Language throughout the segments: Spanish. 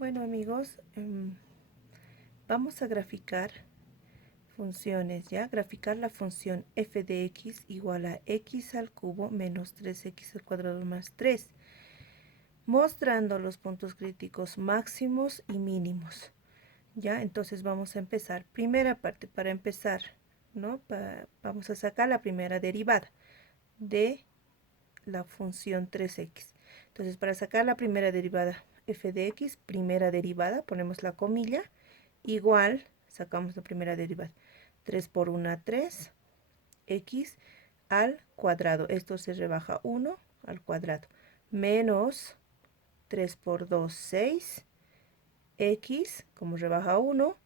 Bueno amigos, vamos a graficar funciones, ¿ya? Graficar la función f de x igual a x al cubo menos 3x al cuadrado más 3, mostrando los puntos críticos máximos y mínimos, ¿ya? Entonces vamos a empezar. Primera parte, para empezar, ¿no? Vamos a sacar la primera derivada de la función 3x. Entonces, para sacar la primera derivada f de x, primera derivada, ponemos la comilla, igual, sacamos la primera derivada, 3 por 1, 3, x al cuadrado, esto se rebaja 1 al cuadrado, menos 3 por 2, 6, x, como rebaja 1,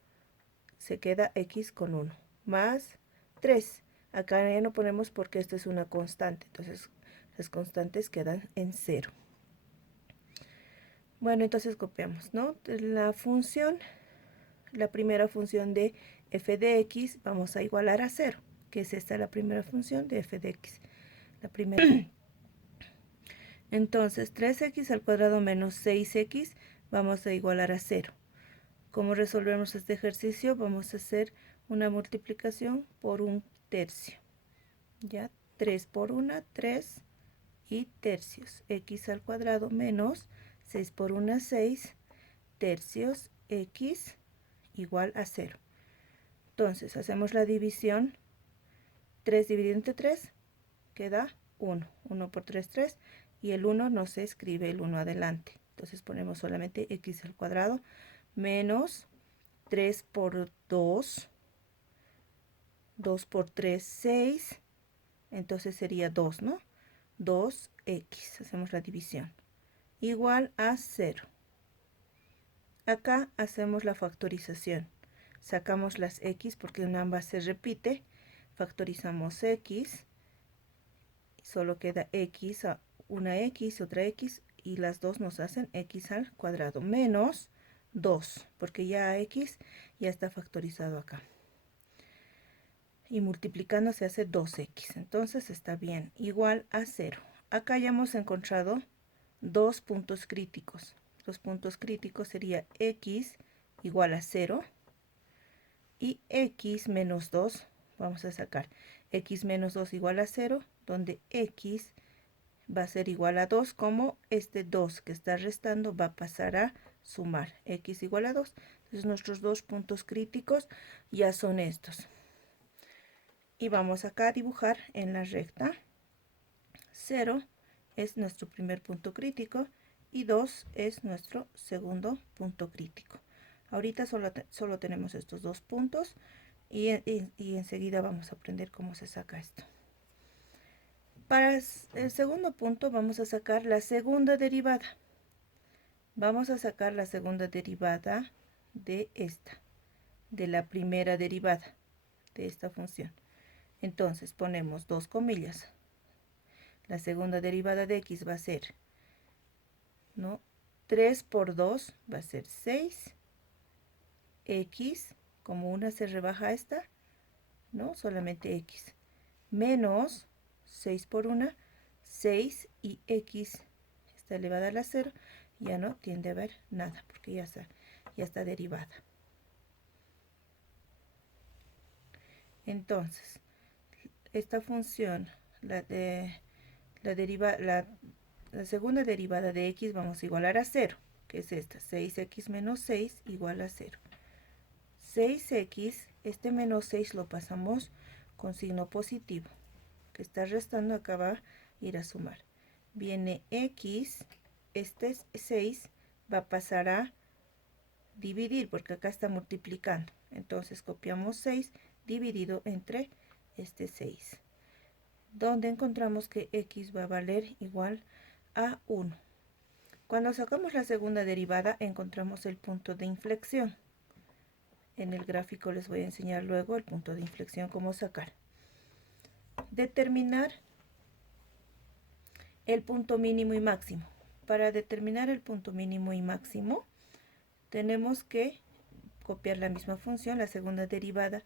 se queda x con 1, más 3. Acá ya no ponemos porque esto es una constante, entonces las constantes quedan en 0. Bueno, entonces copiamos, ¿no? La función, la primera función de f de x, vamos a igualar a 0, que es esta la primera función de f de x. La primera. Entonces, 3x al cuadrado menos 6x, vamos a igualar a 0. ¿Cómo resolvemos este ejercicio? Vamos a hacer una multiplicación por un tercio. ¿Ya? 3 por 1, 3 y tercios. X al cuadrado menos 6 por 1, 6 tercios x igual a 0. Entonces hacemos la división. 3 dividido entre 3 queda 1. 1 por 3, 3. Y el 1 no se escribe el 1 adelante. Entonces ponemos solamente x al cuadrado menos 3 por 2. 2 por 3, 6. Entonces sería 2, ¿no? 2x. Hacemos la división. Igual a 0. Acá hacemos la factorización. Sacamos las x porque en ambas se repite. Factorizamos x. Solo queda x, una x, otra x. Y las dos nos hacen x al cuadrado. Menos 2. Porque ya x ya está factorizado acá. Y multiplicando se hace 2x. Entonces está bien. Igual a 0. Acá ya hemos encontrado dos puntos críticos. Los puntos críticos sería x igual a 0 y x menos 2. Vamos a sacar x menos 2 igual a 0, donde x va a ser igual a 2, como este 2 que está restando va a pasar a sumar. X igual a 2. Entonces nuestros dos puntos críticos ya son estos. Y vamos acá a dibujar en la recta. 0 es nuestro primer punto crítico y 2 es nuestro segundo punto crítico. Ahorita solo tenemos estos dos puntos y enseguida vamos a aprender cómo se saca esto. Para el segundo punto vamos a sacar la segunda derivada. Vamos a sacar la segunda derivada de esta, de la primera derivada de esta función. Entonces ponemos dos comillas. La segunda derivada de x va a ser, ¿no? 3 por 2 va a ser 6. X, como una se rebaja esta, ¿no? Solamente x. Menos 6 por 1, 6 y x está elevada a la 0. Ya no tiende a haber nada porque ya está derivada. Entonces, esta función, la segunda derivada de x vamos a igualar a 0, que es esta, 6x menos 6 igual a 0. 6x, este menos 6 lo pasamos con signo positivo, que está restando, acá va a ir a sumar. Viene x, este 6 va a pasar a dividir, porque acá está multiplicando. Entonces copiamos 6 dividido entre este 6, donde encontramos que x va a valer igual a 1. Cuando sacamos la segunda derivada encontramos el punto de inflexión. En el gráfico les voy a enseñar luego el punto de inflexión, cómo sacar. Determinar el punto mínimo y máximo. Para determinar el punto mínimo y máximo tenemos que copiar la misma función, la segunda derivada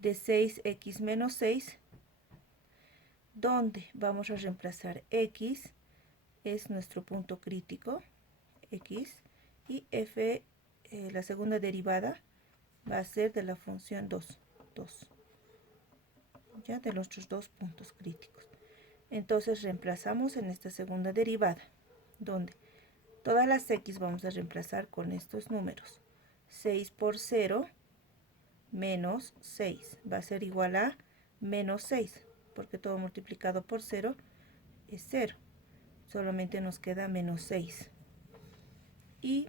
de 6x menos 6, donde vamos a reemplazar x, es nuestro punto crítico, x, y f, la segunda derivada, va a ser de la función 2, ya de nuestros dos puntos críticos. Entonces reemplazamos en esta segunda derivada, donde todas las x vamos a reemplazar con estos números. 6 por 0 menos 6 va a ser igual a menos 6, porque todo multiplicado por 0 es 0. Solamente nos queda menos 6. Y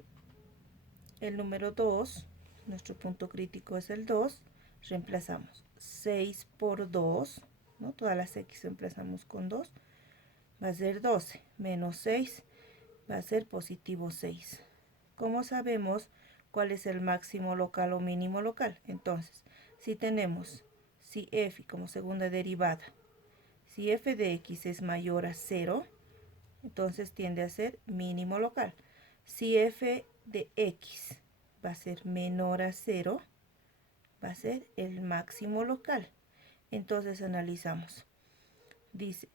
el número 2, nuestro punto crítico es el 2, reemplazamos 6 por 2, ¿no? Todas las x reemplazamos con 2, va a ser 12, menos 6 va a ser positivo 6. ¿Cómo sabemos cuál es el máximo local o mínimo local? Entonces, si tenemos, si f como segunda derivada, si f de x es mayor a 0, entonces tiende a ser mínimo local. Si f de x va a ser menor a 0, va a ser el máximo local. Entonces analizamos. Dice,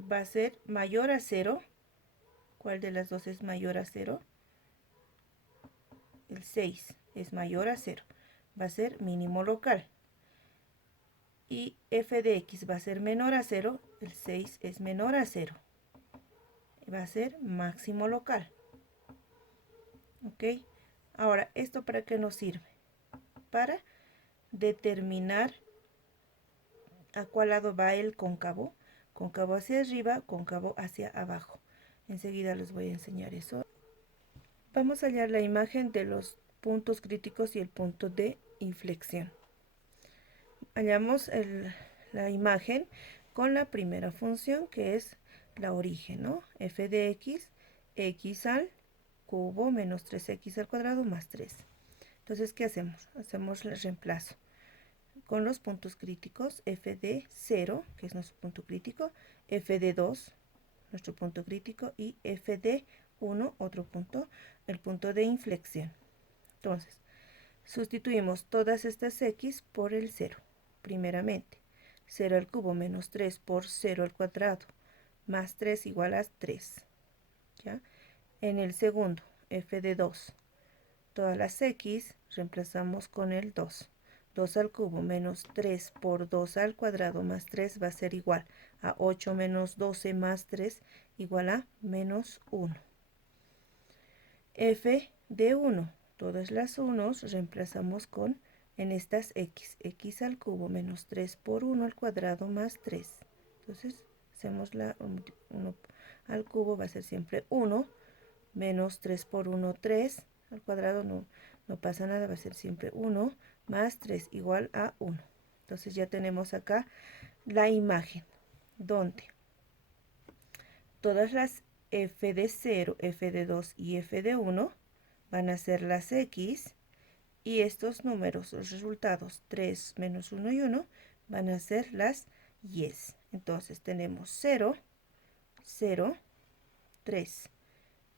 va a ser mayor a 0. ¿Cuál de las dos es mayor a 0? El 6 es mayor a 0. Va a ser mínimo local. Y f de x va a ser menor a 0. El 6 es menor a 0. Va a ser máximo local. ¿Ok? Ahora, ¿esto para qué nos sirve? Para determinar a cuál lado va el cóncavo. Cóncavo hacia arriba, cóncavo hacia abajo. Enseguida les voy a enseñar eso. Vamos a hallar la imagen de los puntos críticos y el punto de inflexión. Hallamos la imagen con la primera función, que es la origen, ¿no? F de x, x al cubo menos 3x al cuadrado más 3. Entonces, ¿qué hacemos? Hacemos el reemplazo con los puntos críticos. F de 0, que es nuestro punto crítico, F de 2, nuestro punto crítico, y F de 1, otro punto, el punto de inflexión. Entonces, sustituimos todas estas x por el 0. Primeramente, 0 al cubo menos 3 por 0 al cuadrado más 3 igual a 3. ¿Ya? En el segundo, f de 2, todas las x reemplazamos con el 2. 2 al cubo menos 3 por 2 al cuadrado más 3 va a ser igual a 8 menos 12 más 3 igual a menos 1. F de 1, todas las 1 reemplazamos con en estas x al cubo menos 3 por 1 al cuadrado más 3. Entonces hacemos la 1 al cubo, va a ser siempre 1, menos 3 por 1, 3, al cuadrado no pasa nada, va a ser siempre 1, más 3 igual a 1. Entonces ya tenemos acá la imagen, donde todas las f de 0, f de 2 y f de 1 van a ser las x, y estos números, los resultados 3, menos 1 y 1, van a ser las y's. Entonces tenemos 0, 0, 3,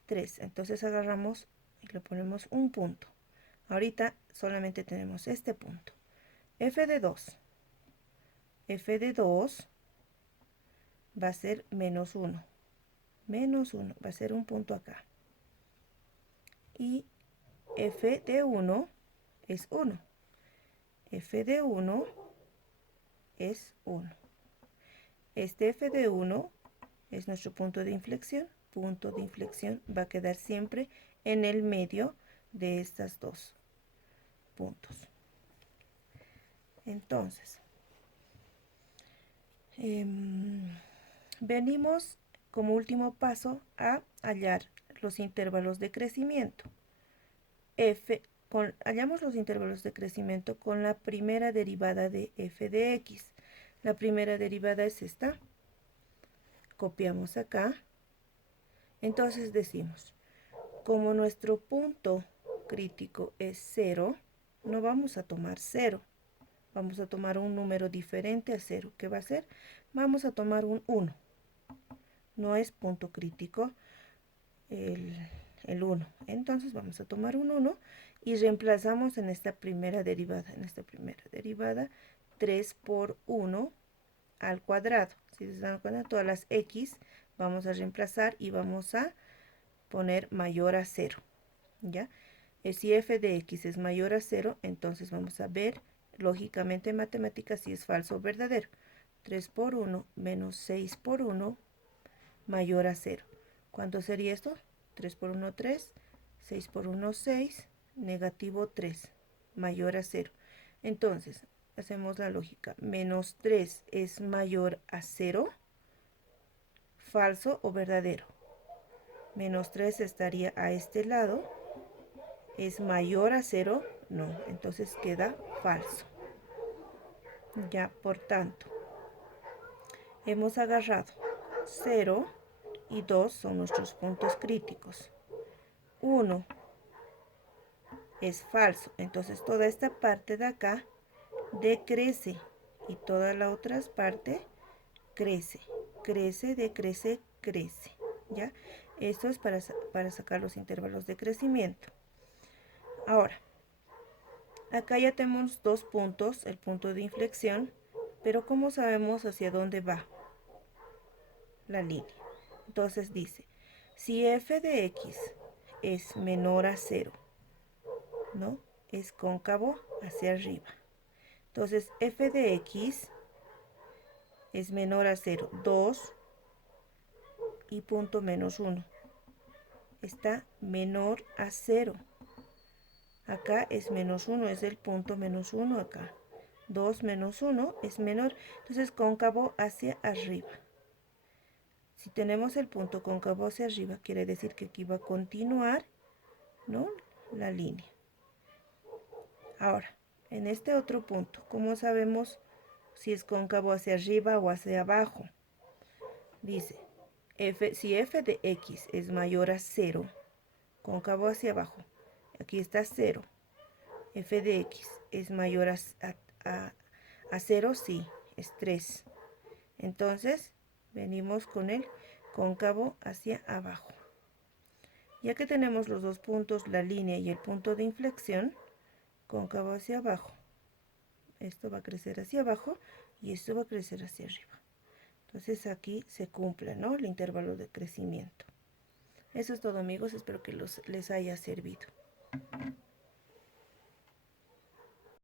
3. Entonces agarramos y le ponemos un punto. Ahorita solamente tenemos este punto. F de 2. F de 2 va a ser menos 1. Menos 1 va a ser un punto acá. Y f de 1 es 1. F de 1 es 1. Este f de 1 es nuestro punto de inflexión. Punto de inflexión va a quedar siempre en el medio de estas dos puntos. Entonces, venimos como último paso a hallar los intervalos de crecimiento. Hallamos los intervalos de crecimiento con la primera derivada de f de x. La primera derivada es esta. Copiamos acá. Entonces decimos, como nuestro punto crítico es 0, no vamos a tomar 0. Vamos a tomar un número diferente a 0. ¿Qué va a ser? Vamos a tomar un 1. No es punto crítico el 1. Entonces vamos a tomar un 1 y reemplazamos en esta primera derivada. En esta primera derivada, 3 por 1 al cuadrado. Si se dan cuenta, todas las x vamos a reemplazar y vamos a poner mayor a 0. ¿ya? Si f de x es mayor a 0, entonces vamos a ver, lógicamente en matemáticas, si es falso o verdadero. 3 por 1 menos 6 por 1 mayor a 0. ¿Cuánto sería esto? 3 por 1, 3. 6 por 1, 6. Negativo 3 mayor a 0. Entonces, hacemos la lógica. Menos 3 es mayor a 0. ¿Falso o verdadero? Menos 3 estaría a este lado. ¿Es mayor a 0? No. Entonces queda falso. Ya, por tanto, hemos agarrado 0 y 2 son nuestros puntos críticos. 1 es falso, entonces toda esta parte de acá decrece y toda la otra parte crece, decrece, crece, ¿ya? Esto es para sacar los intervalos de crecimiento. Ahora, acá ya tenemos dos puntos, el punto de inflexión, pero ¿cómo sabemos hacia dónde va la línea? Entonces dice, si f de x es menor a 0, ¿no? Es cóncavo hacia arriba. Entonces, f de x es menor a 0, 2 y punto menos 1. Está menor a 0. Acá es menos 1, es el punto menos 1 acá. 2 menos 1 es menor, entonces cóncavo hacia arriba. Si tenemos el punto cóncavo hacia arriba, quiere decir que aquí va a continuar, ¿no?, la línea. Ahora, en este otro punto, ¿cómo sabemos si es cóncavo hacia arriba o hacia abajo? Dice, si f de x es mayor a 0, cóncavo hacia abajo, aquí está 0. F de x es mayor a 0, sí, es 3. Entonces, venimos con el cóncavo hacia abajo. Ya que tenemos los dos puntos, la línea y el punto de inflexión, cóncavo hacia abajo. Esto va a crecer hacia abajo y esto va a crecer hacia arriba. Entonces aquí se cumple, ¿no?, el intervalo de crecimiento. Eso es todo, amigos. Espero que les haya servido.